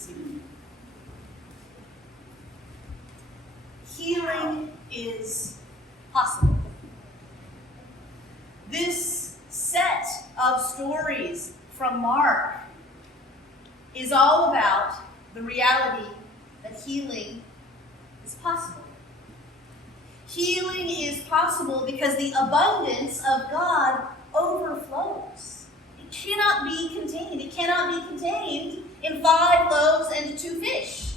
this evening. Healing is possible. This set of stories from Mark is all about the reality that healing is possible. Healing is possible because the abundance of God overflows. It cannot be contained. It cannot be contained in 5 loaves and 2 fish.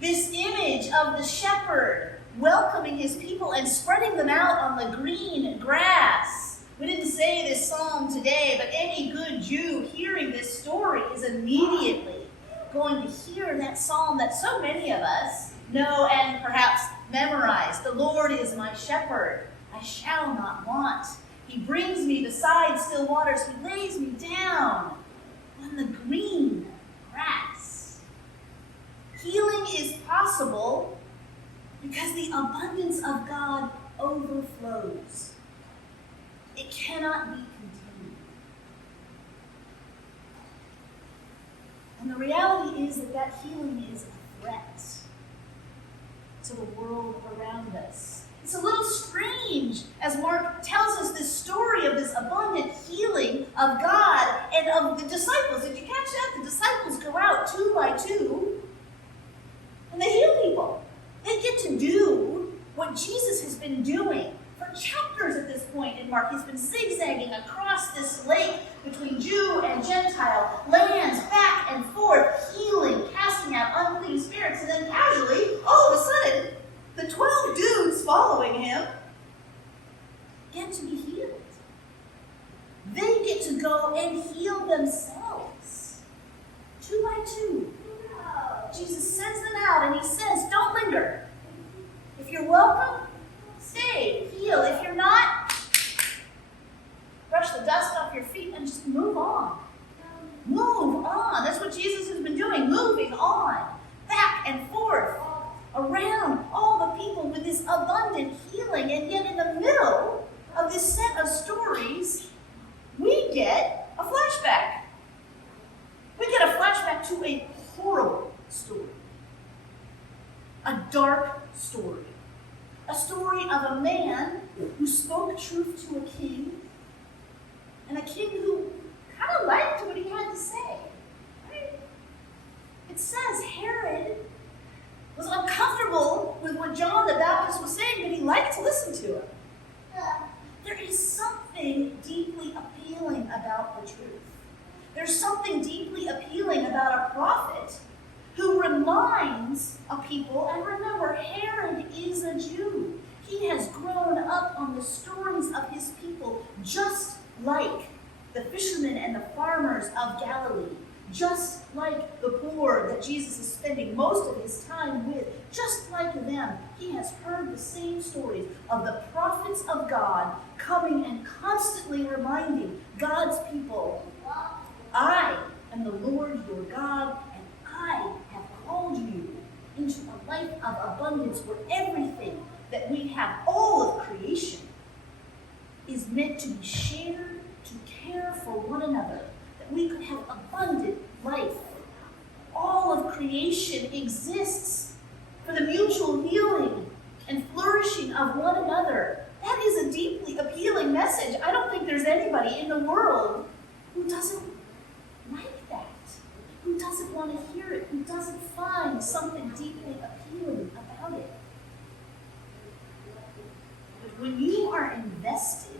This image of the shepherd welcoming his people and spreading them out on the green grass. We didn't say this psalm today, but any good Jew hearing this story is immediately going to hear that psalm that so many of us know and perhaps memorize. The Lord is my shepherd, I shall not want. He brings me beside still waters. He lays me down on the green grass. Healing is possible because the abundance of God overflows. It cannot be contained. And the reality is that healing is a threat to the world around us. It's a little strange as Mark tells us this story of this abundant healing of God and of the disciples. Did you catch that? The disciples go out 2 by 2 and they heal people. They get to do what Jesus has been doing for chapters at this point in Mark. He's been zigzagging across this lake between Jew and Gentile, lands back and forth, healing, casting out unclean spirits, and then casually, all of a sudden, the 12 dudes following him get to be healed. They get to go and heal themselves. 2 by 2. Jesus sends them out and he says, don't linger. If you're welcome, stay, heal. If you're not, brush the dust off your feet and just move on. Move on. That's what Jesus has been doing, moving on, back and forth, around all the people with this abundant healing. And yet in the middle of this set of stories, we get a flashback. We get a flashback to a horrible story. A dark story. A story of a man who spoke truth to a king, and a king who kind of liked what he had to say. Right? It says Herod was uncomfortable with what John the Baptist was saying, but he liked to listen to him. There is something deeply appealing about the truth. There's something deeply appealing about a prophet who reminds a people, and remember, Herod is a Jew. He has grown up on the stories of his people, just like the fishermen and the farmers of Galilee, just like the poor that Jesus is spending most of his time with, just like them. He has heard the same stories of the prophets of God coming and constantly reminding God's people, I am the Lord your God, and I have called you into a life of abundance where everything that we have, all of creation, is meant to be shared, to care for one another, that we could have abundant life. All of creation exists for the mutual healing and flourishing of one another. That is a deeply appealing message. I don't think there's anybody in the world who doesn't like that, who doesn't want to hear it, who doesn't find something deeply appealing about it. But when you are invested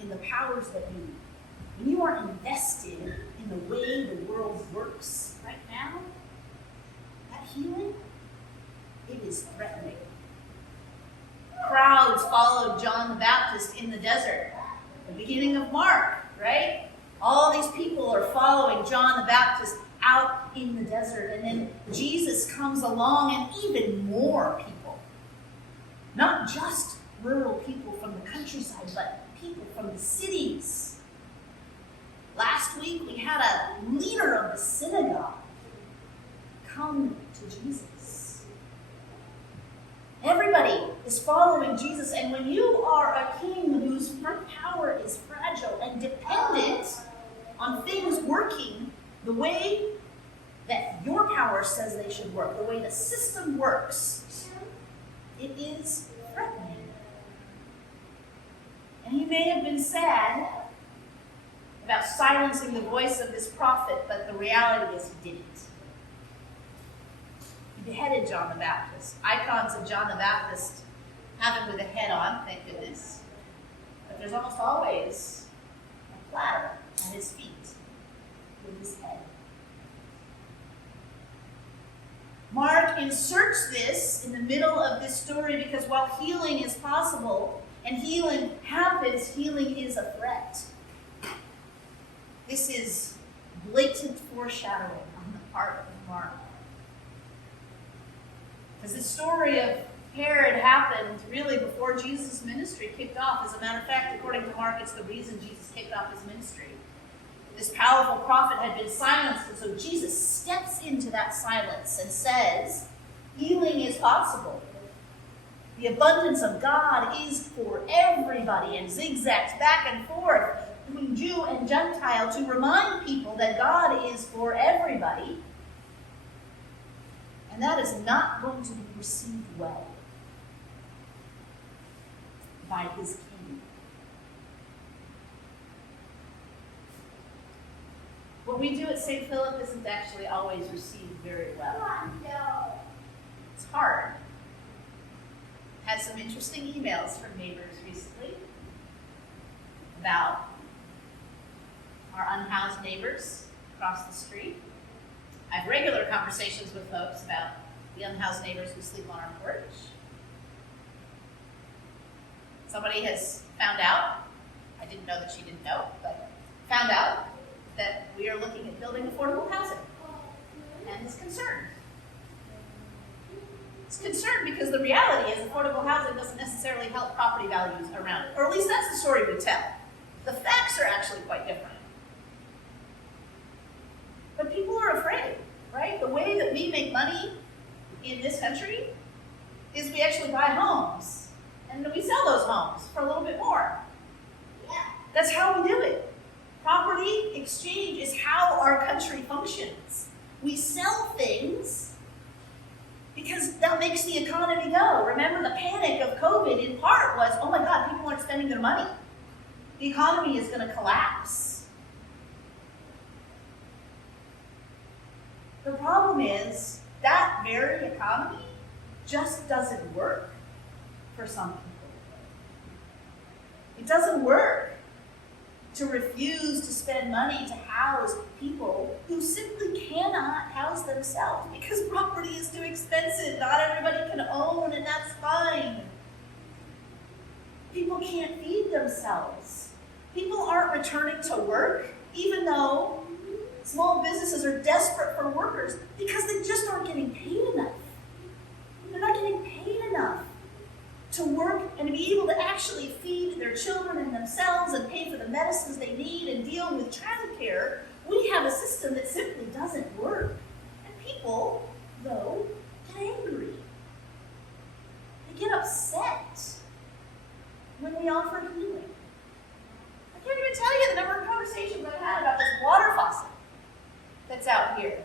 in the powers that be, when you are invested in the way the world works right now, that healing, it is threatening. Crowds followed John the Baptist in the desert. The beginning of Mark, right? All these people are following John the Baptist out in the desert. And then Jesus comes along and even more people. Not just rural people from the countryside, but people from the cities. Last week we had a leader of the synagogue come to Jesus. Everybody is following Jesus, and when you are a king whose power is fragile and dependent on things working the way that your power says they should work, the way the system works, it is threatening. And he may have been sad about silencing the voice of this prophet, but the reality is he didn't. He beheaded John the Baptist. Icons of John the Baptist have him with a head on, thank goodness. But there's almost always a platter at his feet with his head. Mark inserts this in the middle of this story because while healing is possible and healing happens, healing is a threat. This is blatant foreshadowing on the part of Mark. Because the story of Herod happened really before Jesus' ministry kicked off. As a matter of fact, according to Mark, it's the reason Jesus kicked off his ministry. This powerful prophet had been silenced, and so Jesus steps into that silence and says, healing is possible. The abundance of God is for everybody, and zigzags back and forth between Jew and Gentile to remind people that God is for everybody. And that is not going to be received well by his king. What we do at St. Philip isn't actually always received very well. It's hard. Had some interesting emails from neighbors recently about our unhoused neighbors across the street. I have regular conversations with folks about the unhoused neighbors who sleep on our porch. Somebody has found out, I didn't know that she didn't know, but found out that we are looking at building affordable housing and is concerned. It's concerned because the reality is affordable housing doesn't necessarily help property values around it, or at least that's the story we tell. The facts are actually quite different. But people are afraid, right? The way that we make money in this country is we actually buy homes, and then we sell those homes for a little bit more. Yeah. That's how we do it. Property exchange is how our country functions. We sell things because that makes the economy go. Remember, the panic of COVID in part was, oh my God, people aren't spending their money. The economy is going to collapse. The problem is that very economy just doesn't work for some people. It doesn't work to refuse to spend money to house people who simply cannot house themselves because property is too expensive. Not everybody can own, and that's fine. People can't feed themselves. People aren't returning to work, even though small businesses are desperate for workers because they just aren't getting paid enough. They're not getting paid enough to work and to be able to actually feed their children and themselves and pay for the medicines they need and deal with childcare. We have a system that simply doesn't work. And people, though, get angry. They get upset when we offer healing. I can't even tell you the number of conversations I've had about this water faucet that's out here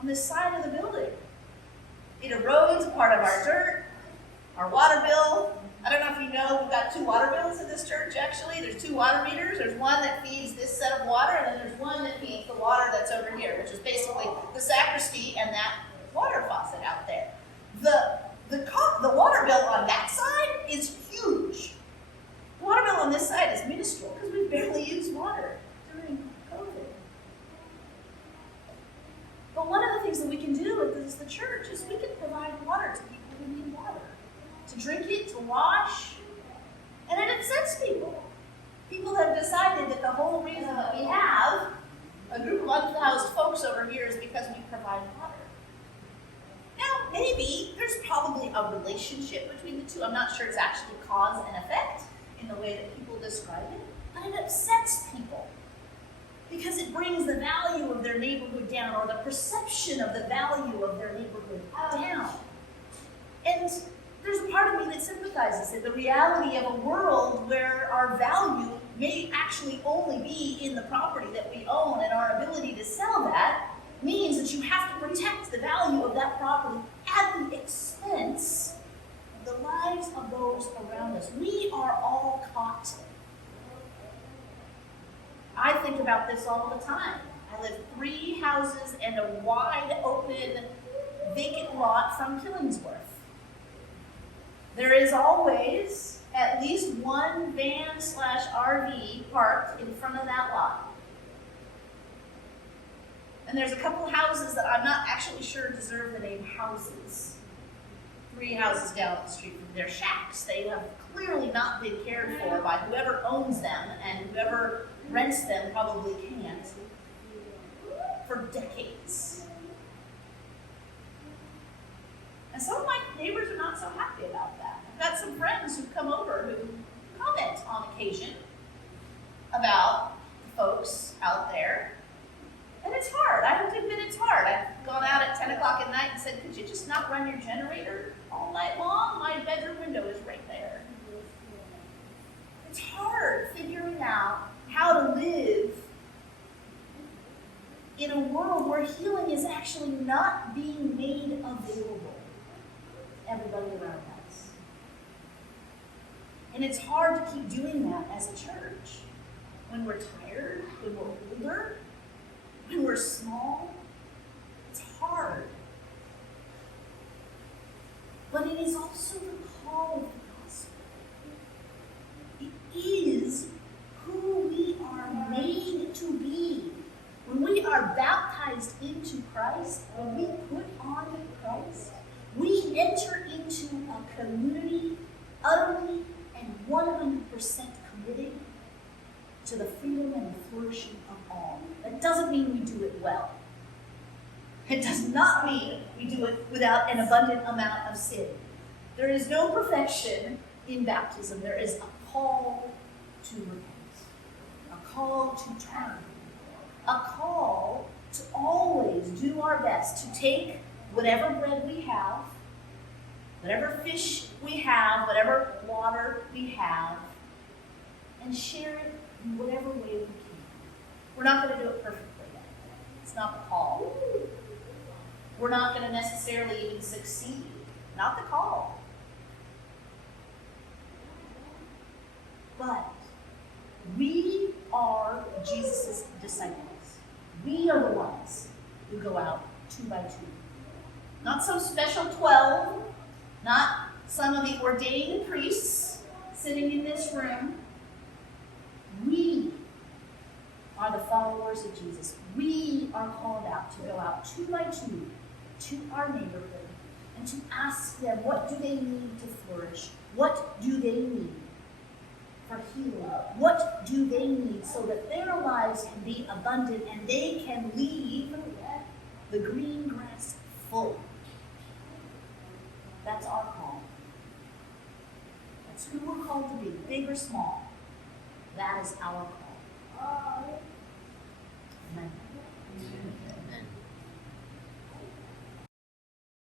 on this side of the building. It erodes a part of our dirt, our water bill. I don't know if you know, we've got 2 water bills in this church, actually. There's 2 water meters. There's one that feeds this set of water, and then there's one that feeds the water that's over here, which is basically the sacristy and that water faucet out there. The water bill on that side is huge. The water bill on this side is minuscule because we barely use water during COVID. But one of the things that we can do with this, the church, is we can provide water to people who need water. To drink it, to wash, and it upsets people. People have decided that the whole reason that we have a group of unhoused folks over here is because we provide water. Now, maybe there's probably a relationship between the two. I'm not sure it's actually cause and effect in the way that people describe it, but it upsets people because it brings the value of their neighborhood down, or the perception of the value of their neighborhood down. And there's a part of me that sympathizes with the reality of a world where our value may actually only be in the property that we own, and our ability to sell that means that you have to protect the value of that property at the expense of the lives of those around us. We are all caught. I think about this all the time. I live 3 houses and a wide open vacant lot from Killingsworth. There is always at least one van/RV parked in front of that lot. And there's a couple houses that I'm not actually sure deserve the name houses. 3 houses down the street from their shacks. They have clearly not been cared for by whoever owns them, and whoever rents them probably can't, for decades. And some of my neighbors are not so happy about that. I've got some friends who've come over who comment on occasion about the folks out there. And it's hard. I have to admit it's hard. I've gone out at 10 o'clock at night and said, could you just not run your generator all night long? My bedroom window is right there. It's hard figuring out how to live in a world where healing is actually not being made available to everybody around us. And it's hard to keep doing that as a church. When we're tired, when we're older, when we're small, it's hard. But it is also the call of the gospel. It is who we are made to be. When we are baptized into Christ, when we put on Christ, we enter into a community utterly and 100% committed to the freedom and the flourishing of all. That doesn't mean we do it well. It does not mean we do it without an abundant amount of sin. There is no perfection in baptism. There is a call to repent, a call to turn, a call to always do our best to take whatever bread we have, whatever fish we have, whatever water we have, and share it in whatever way we can. We're not going to do it perfectly. It's not the call. We're not going to necessarily even succeed. Not the call. But we are Jesus' disciples. We are the ones who go out 2 by 2. Not some special 12, not some of the ordained priests sitting in this room. We are the followers of Jesus. We are called out to go out 2 by 2 to our neighborhood and to ask them, what do they need to flourish? What do they need for healing? What do they need so that their lives can be abundant and they can leave the green grass full? That's our call. That's who we're called to be, big or small. That is our call. Amen.